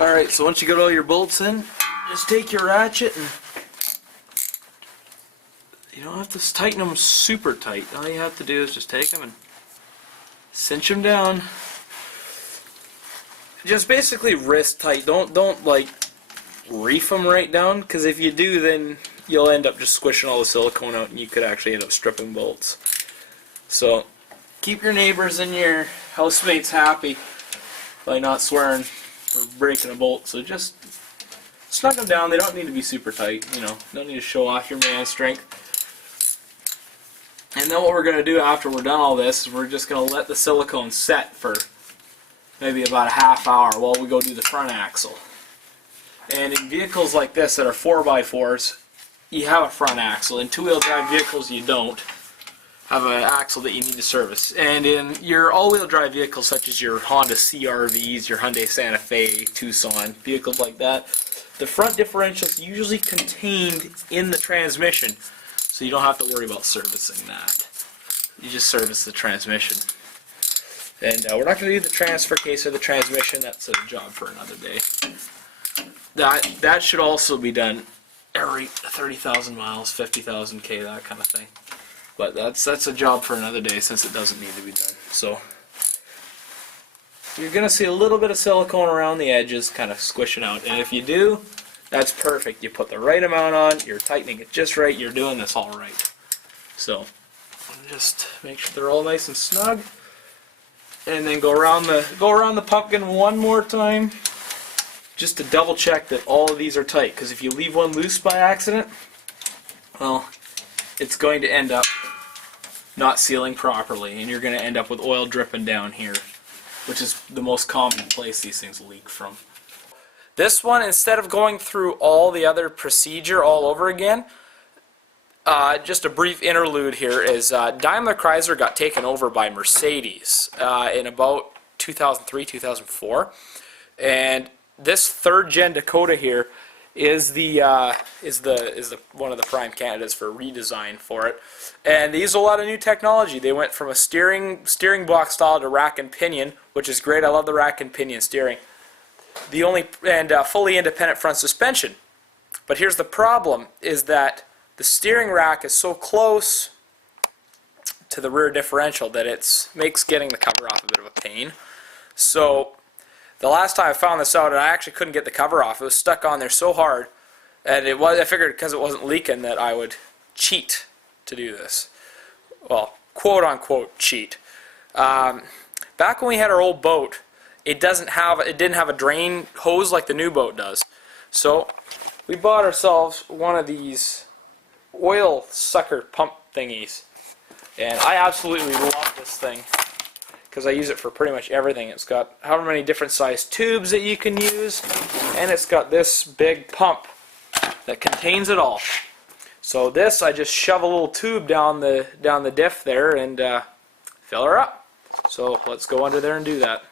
Alright, so once you get all your bolts in, just take your ratchet and you don't have to tighten them super tight. All you have to do is just take them and cinch them down. Just basically wrist tight. Don't like reef them right down, because if you do, then you'll end up just squishing all the silicone out and you could actually end up stripping bolts. So keep your neighbors and your housemates happy by not swearing or breaking a bolt. So just snug them down. They don't need to be super tight, you know. Don't need to show off your man strength. And then what we're going to do after we're done all this is we're just going to let the silicone set for maybe about a half hour while we go do the front axle. And in vehicles like this that are 4x4s, you have a front axle. In two-wheel drive vehicles, you don't have an axle that you need to service. And in your all-wheel drive vehicles, such as your Honda CR-Vs, your Hyundai Santa Fe, Tucson, vehicles like that, the front differential is usually contained in the transmission, so you don't have to worry about servicing that. You just service the transmission. And we're not going to do the transfer case or the transmission. That's a job for another day. That should also be done every 30,000 miles, 50,000 K, that kind of thing. But that's a job for another day, since it doesn't need to be done. So you're going to see a little bit of silicone around the edges kind of squishing out. And if you do, that's perfect. You put the right amount on, you're tightening it just right, you're doing this all right. So just make sure they're all nice and snug. And then go around the pumpkin one more time, just to double check that all of these are tight. Because if you leave one loose by accident, well, it's going to end up not sealing properly, and you're going to end up with oil dripping down here, which is the most common place these things leak from. This one, instead of going through all the other procedure all over again, just a brief interlude here is Daimler Chrysler got taken over by Mercedes in about 2003, 2004, and this third gen Dakota here is one of the prime candidates for redesign for it. And they use a lot of new technology. They went from a steering block style to rack and pinion, which is great. I love the rack and pinion steering. Fully independent front suspension. But here's the problem: is that the steering rack is so close to the rear differential that it makes getting the cover off a bit of a pain. So the last time I found this out, and I actually couldn't get the cover off. It was stuck on there so hard, and I figured because it wasn't leaking that I would cheat to do this. Well, quote unquote cheat. Back when we had our old boat, it didn't have a drain hose like the new boat does. So we bought ourselves one of these oil sucker pump thingies, and I absolutely love this thing because I use it for pretty much everything. It's got however many different size tubes that you can use, and it's got this big pump that contains it all. So this, I just shove a little tube down the diff there and fill her up. So let's go under there and do that.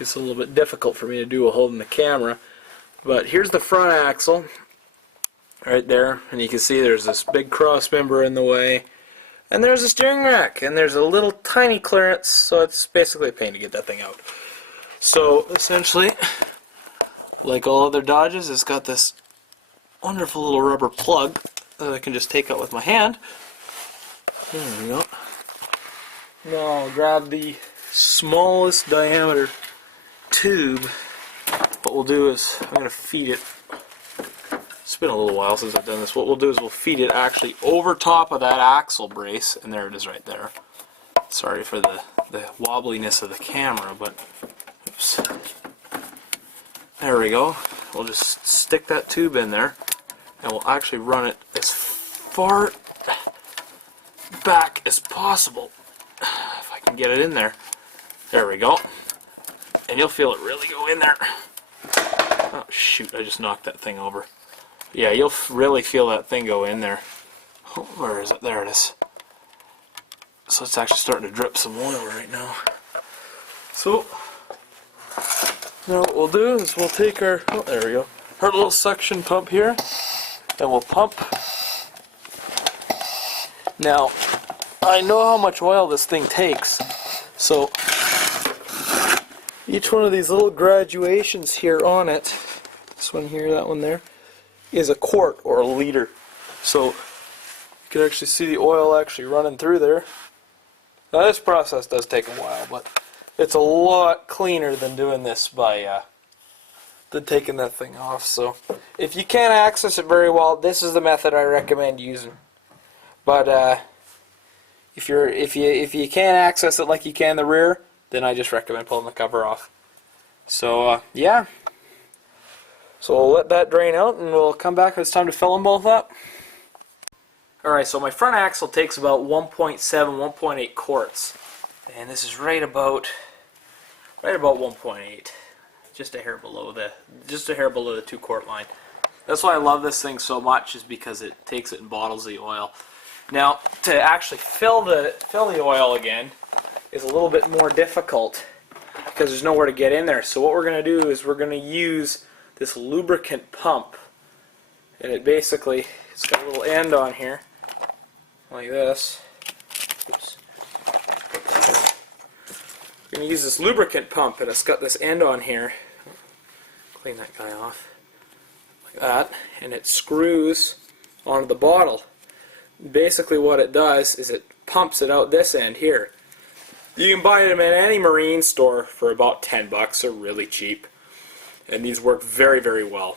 It's a little bit difficult for me to do while holding the camera, but here's the front axle right there, and you can see there's this big cross member in the way, and there's a steering rack, and there's a little tiny clearance, so it's basically a pain to get that thing out. So essentially, like all other Dodges, it's got this wonderful little rubber plug that I can just take out with my hand. There we go. Now I'll grab the smallest diameter tube. What we'll do is, I'm going to feed it. It's been a little while since I've done this. What we'll do is we'll feed it actually over top of that axle brace, and there it is right there. Sorry for the wobbliness of the camera, but oops. There we go. We'll just stick that tube in there, and we'll actually run it as far back as possible. If I can get it in there. There we go. And you'll feel it really go in there. Oh shoot, I just knocked that thing over. Yeah, you'll really feel that thing go in there. Oh, where is it? There it is. So it's actually starting to drip some oil right now. So now what we'll do is we'll take our, oh there we go, our little suction pump here, and we'll pump. Now I know how much oil this thing takes, so Each one of these little graduations here on it, this one here, that one there, is a quart or a liter. So you can actually see the oil actually running through there. Now this process does take a while, but it's a lot cleaner than doing this by than taking that thing off. So if you can't access it very well, this is the method I recommend using. But if you can't access it like you can the rear, then I just recommend pulling the cover off. So yeah. So we'll let that drain out and we'll come back when it's time to fill them both up. Alright, so my front axle takes about 1.7, 1.8 quarts. And this is right about 1.8. Just a hair below the 2 quart line. That's why I love this thing so much, is because it takes it and bottles the oil. Now, to actually fill the oil again is a little bit more difficult because there's nowhere to get in there. So what we're going to do is we're going to use this lubricant pump, and it's got a little end on here like this. Oops. We're going to use this lubricant pump, and it's got this end on here. Clean that guy off like that, and it screws onto the bottle. Basically what it does is it pumps it out this end here. You can buy them at any marine store for about 10 bucks. They're really cheap, and these work very, very well.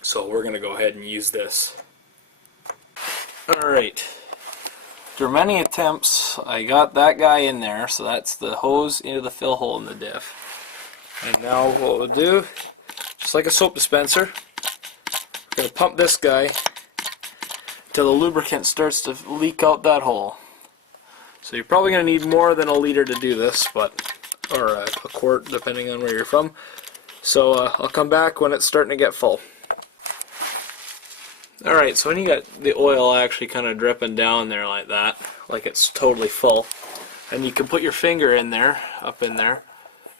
So we're going to go ahead and use this. Alright, after many attempts I got that guy in there, so that's the hose into the fill hole in the diff. And now what we'll do, just like a soap dispenser, we're going to pump this guy until the lubricant starts to leak out that hole. So you're probably going to need more than a liter to do this, or a quart depending on where you're from. So I'll come back when it's starting to get full. Alright, so when you got the oil actually kind of dripping down there like that, like it's totally full, and you can put your finger in there, up in there,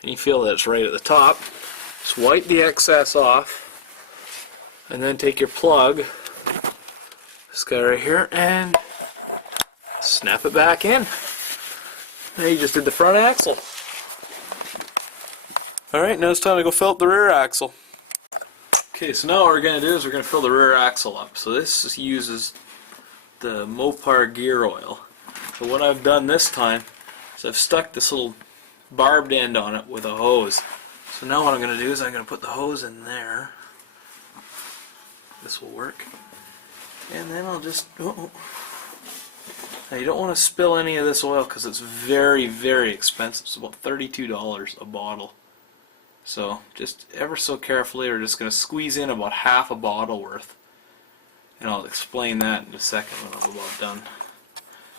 and you feel that it's right at the top. Just wipe the excess off, and then take your plug, this guy right here, and snap it back in. Now you just did the front axle. Alright, now it's time to go fill up the rear axle. Okay, so now what we're going to do is we're going to fill the rear axle up. So this uses the Mopar gear oil. So what I've done this time is I've stuck this little barbed end on it with a hose. So now what I'm going to do is I'm going to put the hose in there. This will work. And then I'll just... Now you don't want to spill any of this oil because it's very, very expensive. It's about $32 a bottle. So just ever so carefully, we're just going to squeeze in about half a bottle worth. And I'll explain that in a second when I'm about done.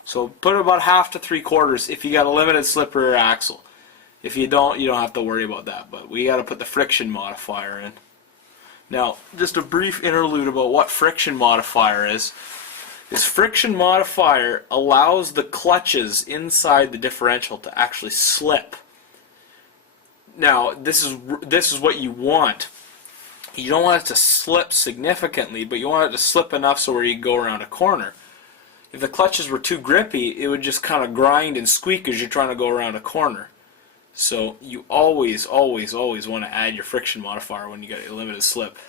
So put about half to 3/4 if you got a limited slip rear axle. If you don't have to worry about that. But we got to put the friction modifier in. Now, just a brief interlude about what friction modifier is. This friction modifier allows the clutches inside the differential to actually slip. Now, this is what you want. You don't want it to slip significantly, but you want it to slip enough so where you go around a corner. If the clutches were too grippy, it would just kind of grind and squeak as you're trying to go around a corner. So you always, always, always want to add your friction modifier when you got a limited slip.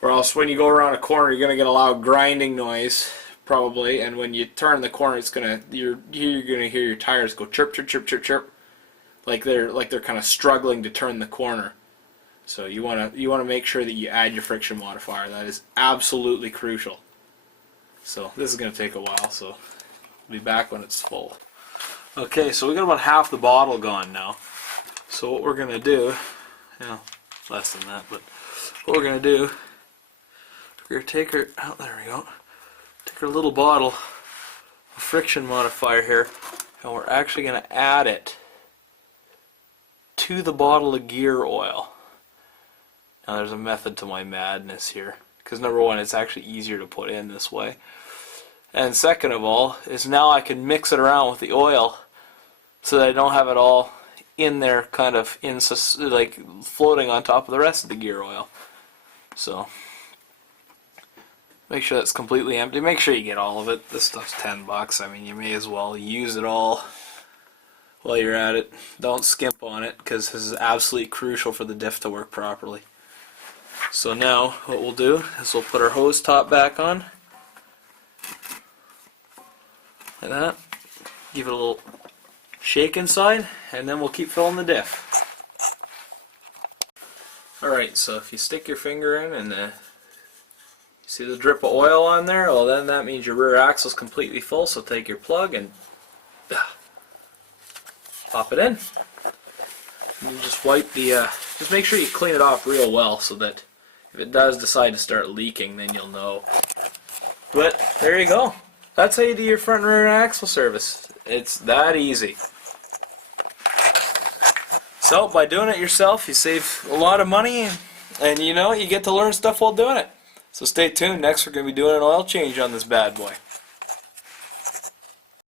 Or else when you go around a corner, you're going to get a loud grinding noise, probably, and when you turn the corner, you're going to hear your tires go chirp, chirp, chirp, chirp, chirp. Like they're kind of struggling to turn the corner. So you want to make sure that you add your friction modifier. That is absolutely crucial. So this is going to take a while, so I'll be back when it's full. Okay, so we got about half the bottle gone now. So what we're going to do, less than that, but what we're going to do, we're going to take our, there we go, take our little bottle of friction modifier here, and we're actually going to add it to the bottle of gear oil. Now there's a method to my madness here, because number one, it's actually easier to put in this way, and second of all is now I can mix it around with the oil so that I don't have it all in there kind of like floating on top of the rest of the gear oil. So make sure that's completely empty. Make sure you get all of it. This stuff's 10 bucks. I mean, you may as well use it all while you're at it. Don't skimp on it, because this is absolutely crucial for the diff to work properly. So now what we'll do is we'll put our hose top back on, like that. Give it a little shake inside, and then we'll keep filling the diff. Alright, so if you stick your finger in and you see the drip of oil on there, well then that means your rear axle is completely full, so take your plug and pop it in. And you just wipe the, just make sure you clean it off real well so that if it does decide to start leaking, then you'll know. But there you go. That's how you do your front and rear axle service. It's that easy. So by doing it yourself, you save a lot of money, and you know, you get to learn stuff while doing it. So stay tuned. Next we're going to be doing an oil change on this bad boy.